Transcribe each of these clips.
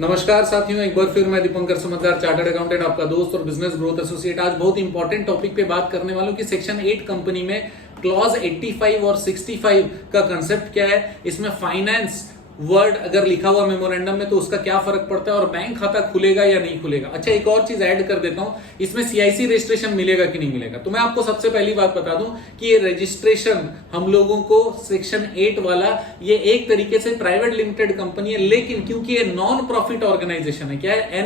नमस्कार साथियों, एक बार फिर मैं दीपंकर समझदार चार्टर्ड अकाउंटेंट, आपका दोस्त और बिजनेस ग्रोथ एसोसिएट। आज बहुत इंपॉर्टेंट टॉपिक पे बात करने वालों कि सेक्शन 8 कंपनी में क्लॉज 85 और 65 का कंसेप्ट क्या है, इसमें फाइनेंस वर्ड अगर लिखा हुआ मेमोरेंडम में तो उसका क्या फर्क पड़ता है और बैंक खाता खुलेगा या नहीं खुलेगा। अच्छा, एक और चीज ऐड कर देता हूं, इसमें सीआईसी रजिस्ट्रेशन मिलेगा कि नहीं मिलेगा। तो मैं आपको सबसे पहली बात बता दूं कि ये रजिस्ट्रेशन हम लोगों को सेक्शन 8 वाला, ये एक तरीके से प्राइवेट लिमिटेड कंपनी है, लेकिन क्योंकि ये नॉन प्रॉफिट ऑर्गेनाइजेशन है, क्या है,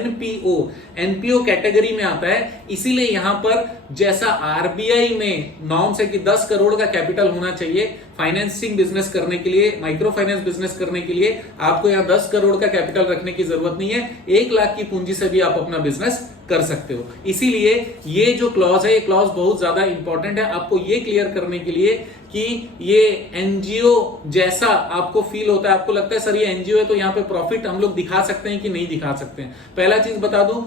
एनपीओ कैटेगरी में आता है, इसीलिए यहां पर जैसा आरबीआई में नॉर्म्स है कि 10 करोड़ का कैपिटल होना चाहिए फाइनेंसिंग बिजनेस करने के लिए, माइक्रो फाइनेंस बिजनेस करने के लिए, आपको यहां 10 करोड़ का कैपिटल रखने की जरूरत नहीं है। 1 लाख की पूंजी से भी आप अपना बिजनेस कर सकते हो। इसीलिए ये जो क्लॉज है, ये क्लॉज बहुत ज्यादा इंपॉर्टेंट है आपको ये क्लियर करने के लिए कि ये एनजीओ जैसा आपको फील होता है। आपको लगता है सर ये एनजीओ है तो यहाँ पे प्रॉफिट हम लोग दिखा सकते हैं कि नहीं दिखा सकते हैं। पहला चीज बता दूं,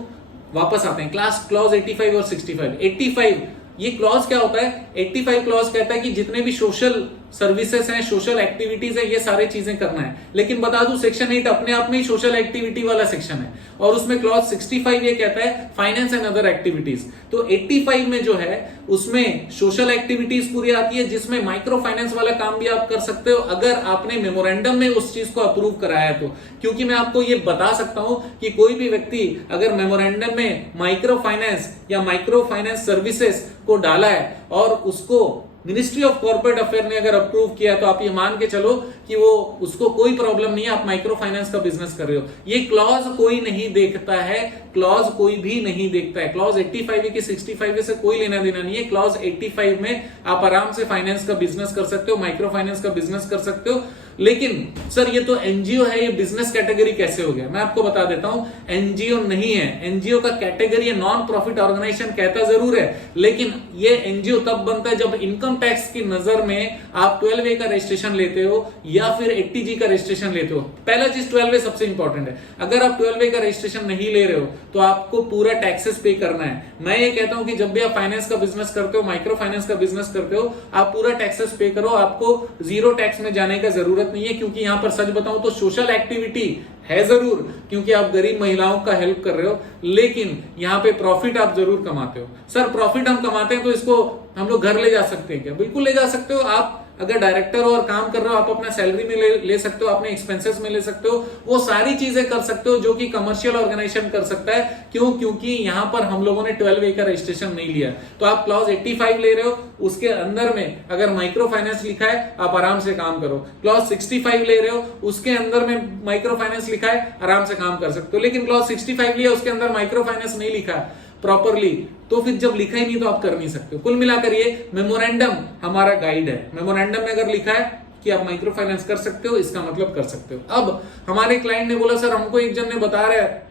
वापस आते हैं क्लॉज 85 और 65। 85 ये क्लॉज क्या होता है, 85 क्लॉज कहता है कि जितने भी सोशल सर्विसेज हैं, सोशल एक्टिविटीज है, ये सारी चीजें करना है। लेकिन बता दूं सेक्शन 8 अपने आप में ही सोशल एक्टिविटी वाला सेक्शन है और उसमें क्लॉज 65 ये कहता है फाइनेंस एंड अदर एक्टिविटीज। तो 85 में जो है उसमें सोशल एक्टिविटीज पूरी आती है, जिसमें माइक्रो फाइनेंस वाला काम भी आप कर सकते हो अगर आपने मेमोरेंडम में उस चीज को अप्रूव कराया है तो। क्योंकि मैं आपको ये बता सकता हूं कि कोई भी व्यक्ति अगर मेमोरेंडम में माइक्रो फाइनेंस या माइक्रो फाइनेंस सर्विसेज को डाला है और उसको मिनिस्ट्री ऑफ कॉर्पोरेट अफेयर ने अगर अप्रूव किया तो आप ये मान के चलो कि वो उसको कोई प्रॉब्लम नहीं है, आप माइक्रो फाइनेंस का बिजनेस कर रहे हो। ये क्लॉज कोई नहीं देखता है, क्लॉज कोई भी नहीं देखता है। क्लॉज 85 की 65 से कोई लेना देना नहीं है। क्लॉज 85 में आप आराम से फाइनेंस का बिजनेस कर सकते हो, माइक्रो फाइनेंस का बिजनेस कर सकते हो। लेकिन सर ये तो एनजीओ है, ये बिजनेस कैटेगरी कैसे हो गया? मैं आपको बता देता हूं, एनजीओ नहीं है। एनजीओ का कैटेगरी है नॉन प्रॉफिट ऑर्गेनाइजेशन, कहता जरूर है, लेकिन ये एनजीओ तब बनता है जब इनकम टैक्स की नजर में आप 12A का रजिस्ट्रेशन लेते हो या फिर 80G का रजिस्ट्रेशन लेते हो। पहला चीज 12A सबसे इंपॉर्टेंट है। अगर आप 12A का रजिस्ट्रेशन नहीं ले रहे हो तो आपको पूरा टैक्सेस पे करना है। मैं ये कहता हूं कि जब भी आप फाइनेंस का बिजनेस करते हो, माइक्रो फाइनेंस का बिजनेस करते हो, आप पूरा टैक्सेस पे करो। आपको जीरो टैक्स में जाने का जरूरत नहीं है, क्योंकि यहां पर सच बताऊं तो सोशल एक्टिविटी है जरूर, क्योंकि आप गरीब महिलाओं का हेल्प कर रहे हो, लेकिन यहां पे प्रॉफिट आप जरूर कमाते हो। सर प्रॉफिट हम कमाते हैं तो इसको हम लोग घर ले जा सकते हैं क्या? बिल्कुल ले जा सकते हो। आप अगर डायरेक्टर हो और काम कर रहे हो, आप अपना सैलरी में ले सकते हो, अपने एक्सपेंसेस में ले सकते हो, वो सारी चीजें कर सकते हो जो कि कमर्शियल ऑर्गेनाइजेशन कर सकता है। क्यों? क्योंकि यहां पर हम लोगों ने 12A का रजिस्ट्रेशन नहीं लिया। तो आप क्लॉज 85 ले रहे हो, उसके अंदर में अगर माइक्रो फाइनेंस लिखा है आप आराम से काम करो। क्लॉज 65 ले रहे हो, उसके अंदर में माइक्रो फाइनेंस लिखा है, आराम से काम कर सकते हो। लेकिन क्लॉज 65 लिया, उसके अंदर माइक्रो फाइनेंस नहीं लिखा प्रॉपरली, तो फिर जब लिखा ही नहीं तो आप कर नहीं सकते। कुल मिलाकर ये मेमोरेंडम हमारा गाइड है। मेमोरेंडम में अगर लिखा है कि आप माइक्रो फाइनेंस कर सकते हो, इसका मतलब कर सकते हो। अब हमारे क्लाइंट ने बोला सर हमको एक जन ने बता रहा है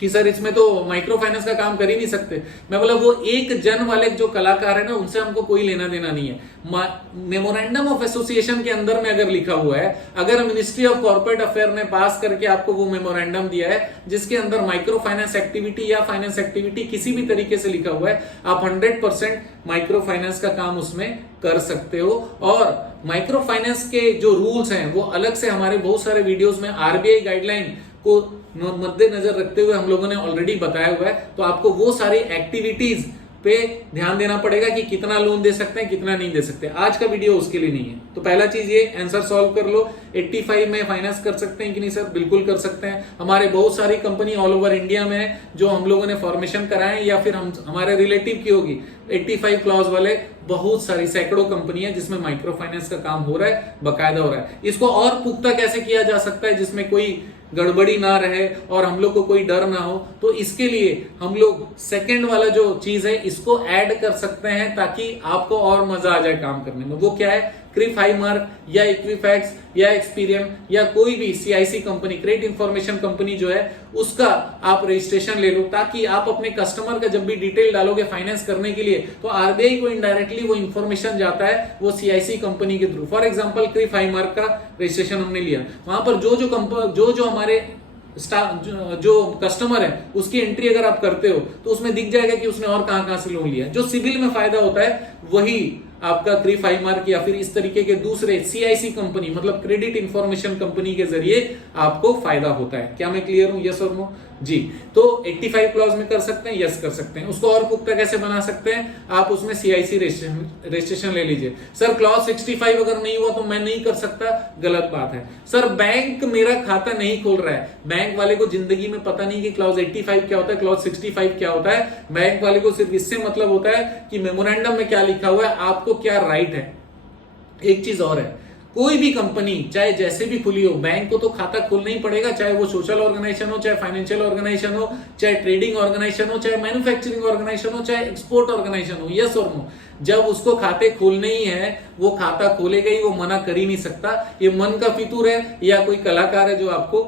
कि सर इसमें तो माइक्रो फाइनेंस का काम कर ही नहीं सकते। मैं बोला वो एक जन वाले जो कलाकार है ना, उनसे हमको कोई लेना देना नहीं है। मेमोरेंडम ऑफ एसोसिएशन के अंदर में अगर लिखा हुआ है, अगर मिनिस्ट्री ऑफ कॉर्पोरेट अफेयर ने पास करके आपको वो मेमोरेंडम दिया है जिसके अंदर माइक्रो फाइनेंस एक्टिविटी या फाइनेंस एक्टिविटी किसी भी तरीके से लिखा हुआ है, आप 100% माइक्रो फाइनेंस का काम उसमें कर सकते हो। और माइक्रो फाइनेंस के जो रूल्स हैं वो अलग से हमारे बहुत सारे वीडियोस में आरबीआई गाइडलाइन को मद्देनजर रखते हुए हम लोगों ने ऑलरेडी बताया हुआ है। तो आपको वो सारी एक्टिविटीज पे ध्यान देना पड़ेगा कि कितना लोन दे सकते हैं, कितना नहीं दे सकते। आज का वीडियो उसके लिए नहीं है। तो पहला चीज ये आंसर सॉल्व कर लो, 85 में फाइनेंस कर सकते हैं कि नहीं सर? बिल्कुल कर सकते हैं। हमारे बहुत सारी कंपनी ऑल ओवर इंडिया में है जो हम लोगों ने फॉर्मेशन कराए या फिर हम हमारे रिलेटिव की होगी। 85 क्लॉज वाले बहुत सारी सैकड़ों कंपनी है जिसमें माइक्रो फाइनेंस का काम हो रहा है, बकायदा हो रहा है। इसको और पुख्ता कैसे किया जा सकता है जिसमें कोई गड़बड़ी ना रहे और हम लोग को कोई डर ना हो? तो इसके लिए हम लोग सेकंड वाला जो चीज है इसको ऐड कर सकते हैं ताकि आपको और मजा आ जाए काम करने में। वो क्या है? क्रिफ हाईमार्क या इक्विफैक्स या एक्सपीरियम या कोई भी CIC company, credit information company जो है, उसका आप रजिस्ट्रेशन ले लो ताकि आप अपने कस्टमर का जब भी डिटेल डालोगे फाइनेंस करने के लिए तो आरबीआई को इनडायरेक्टली वो इंफॉर्मेशन जाता है वो सीआईसी कंपनी के through. For example Cliff High Mark का रजिस्ट्रेशन हमने लिया, वहां पर जो हमारे जो कस्टमर है उसकी एंट्री अगर आप करते हो तो उसमें दिख जाएगा कि उसने और कहां कहां से लोन लिया। जो सिविल में फायदा होता है वही आपका क्रिफ हाईमार्क या फिर इस तरीके के दूसरे CIC कंपनी मतलब क्रेडिट इंफॉर्मेशन कंपनी के जरिए आपको फायदा होता है। क्या मैं क्लियर हूं? यस और नो जी। तो 85 क्लॉज में कर सकते हैं, यस कर सकते हैं। उसको और पुख्ता कैसे बना सकते हैं? आप उसमें CIC रजिस्ट्रेशन ले लीजिए। सर क्लॉज 65 अगर नहीं हुआ तो मैं नहीं कर सकता, गलत बात है। सर बैंक मेरा खाता नहीं खोल रहा है, बैंक वाले को जिंदगी में पता नहीं कि क्लॉज 85 क्या होता है, क्लॉज 65 क्या होता है। बैंक वाले को सिर्फ इससे मतलब होता है कि मेमोरेंडम में क्या लिखा हुआ है, आपको क्या राइट है। एक चीज और है, कोई भी कंपनी चाहे जैसे भी खुली हो, बैंक को तो खाता खोलना ही पड़ेगा, चाहे वो सोशल ऑर्गेनाइजेशन हो, चाहे फाइनेंशियल ऑर्गेनाइजेशन हो, चाहे ट्रेडिंग ऑर्गेनाइजेशन हो, चाहे मैन्युफैक्चरिंग ऑर्गेनाइजेशन हो, चाहे एक्सपोर्ट ऑर्गेनाइजेशन हो। यस और नो? जब उसको खाते खोलने ही है वो खाता खोलेगा ही, वो मना कर ही नहीं सकता। ये मन का फितूर है या कोई कलाकार है जो आपको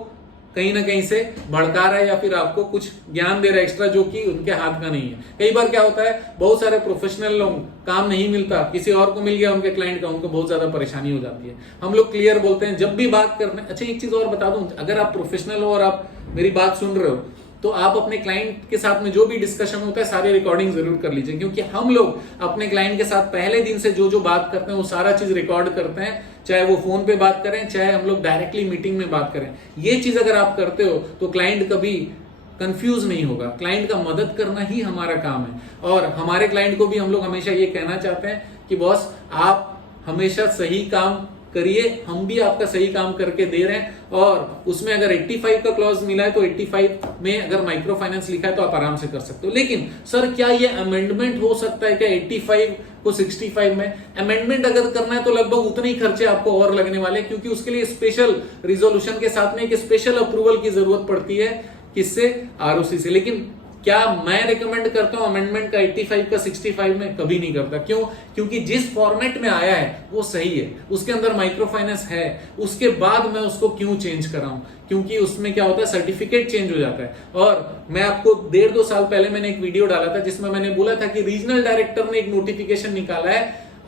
कहीं ना कहीं से भड़का रहा है या फिर आपको कुछ ज्ञान दे रहा है एक्स्ट्रा, जो कि उनके हाथ का नहीं है। कई बार क्या होता है, बहुत सारे प्रोफेशनल लोग, काम नहीं मिलता, किसी और को मिल गया उनके क्लाइंट का, उनको बहुत ज्यादा परेशानी हो जाती है। हम लोग क्लियर बोलते हैं जब भी बात करने। अच्छा एक चीज और बता दूं, अगर आप प्रोफेशनल हो और आप मेरी बात सुन रहे हो तो आप अपने क्लाइंट के साथ में जो भी डिस्कशन होता है सारी रिकॉर्डिंग जरूर कर लीजिए, क्योंकि हम लोग अपने क्लाइंट के साथ पहले दिन से जो जो बात करते हैं वो सारा चीज रिकॉर्ड करते हैं, चाहे वो फोन पे बात करें, चाहे हम लोग डायरेक्टली मीटिंग में बात करें। ये चीज अगर आप करते हो तो क्लाइंट कभी कंफ्यूज नहीं होगा। क्लाइंट का मदद करना ही हमारा काम है और हमारे क्लाइंट को भी हम लोग हमेशा ये कहना चाहते हैं कि बॉस आप हमेशा सही काम करिए, हम भी आपका सही काम करके दे रहे हैं। और उसमें अगर 85 का क्लॉज मिला है तो 85 में अगर माइक्रो फाइनेंस लिखा है तो आप आराम से कर सकते हो। लेकिन सर क्या ये अमेंडमेंट हो सकता है क्या 85 को 65 में? अमेंडमेंट अगर करना है तो लगभग उतने ही खर्चे आपको और लगने वाले, क्योंकि उसके लिए स्पेशल रिजोल्यूशन के साथ में एक स्पेशल अप्रूवल की जरूरत पड़ती है। किससे? ROC से। लेकिन क्या मैं रिकमेंड करता हूं अमेंडमेंट का 85 का 65 में? कभी नहीं करता। क्यों? क्योंकि जिस फॉर्मेट में आया है वो सही है, उसके अंदर माइक्रो फाइनेंस है, उसके बाद मैं उसको क्यों चेंज कराऊं? क्योंकि उसमें क्या होता है, सर्टिफिकेट चेंज हो जाता है। और मैं आपको 1.5-2 साल पहले मैंने एक वीडियो डाला था जिसमें मैंने बोला था कि रीजनल डायरेक्टर ने एक नोटिफिकेशन निकाला है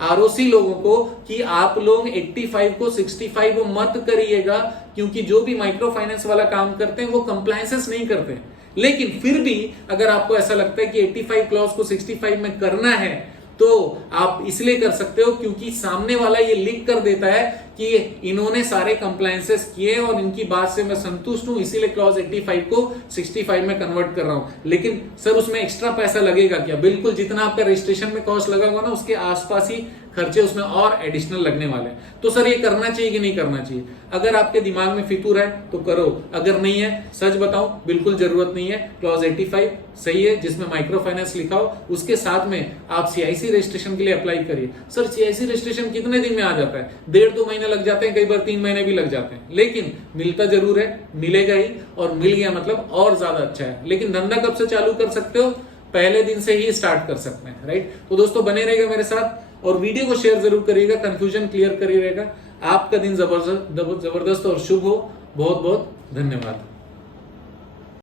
ROC लोगों को कि आप लोग 85 को 65 मत करिएगा, क्योंकि जो भी माइक्रो फाइनेंस वाला काम करते हैं वो कंप्लायंसेस नहीं करते। लेकिन फिर भी अगर आपको ऐसा लगता है कि 85 क्लॉज को 65 में करना है तो आप इसलिए कर सकते हो क्योंकि सामने वाला ये लिख कर देता है कि इन्होंने सारे कंप्लायंसेस किए और इनकी बात से मैं संतुष्ट हूं, इसीलिए क्लॉज 85 को 65 में कन्वर्ट कर रहा हूं। लेकिन सर उसमें एक्स्ट्रा पैसा लगेगा क्या? बिल्कुल, जितना आपका रजिस्ट्रेशन में कॉस्ट लगा हुआ ना उसके आसपास ही खर्चे उसमें और एडिशनल लगने वाले हैं। तो सर ये करना चाहिए कि नहीं करना चाहिए? अगर आपके दिमाग में फितूर है तो करो, अगर नहीं है, सच बताऊं बिल्कुल जरूरत नहीं है। क्लॉज 85 सही है जिसमें माइक्रो फाइनेंस लिखा हो, उसके साथ में आप CIC रजिस्ट्रेशन के लिए अप्लाई करिए। सर CIC रजिस्ट्रेशन कितने दिन में आ जाता है? 1.5-2 महीने लग जाते हैं, कई बार 3 महीने भी लग जाते हैं, लेकिन मिलता जरूर है, मिलेगा ही। और मिल गया मतलब और ज्यादा अच्छा है। लेकिन धंधा कब से चालू कर सकते हो? पहले दिन से ही स्टार्ट कर सकते हैं, राइट? तो दोस्तों बने रहेगा मेरे साथ और वीडियो को शेयर जरूर करिएगा, कंफ्यूजन क्लियर करिएगा। आपका दिन जबरदस्त और शुभ हो। बहुत बहुत धन्यवाद।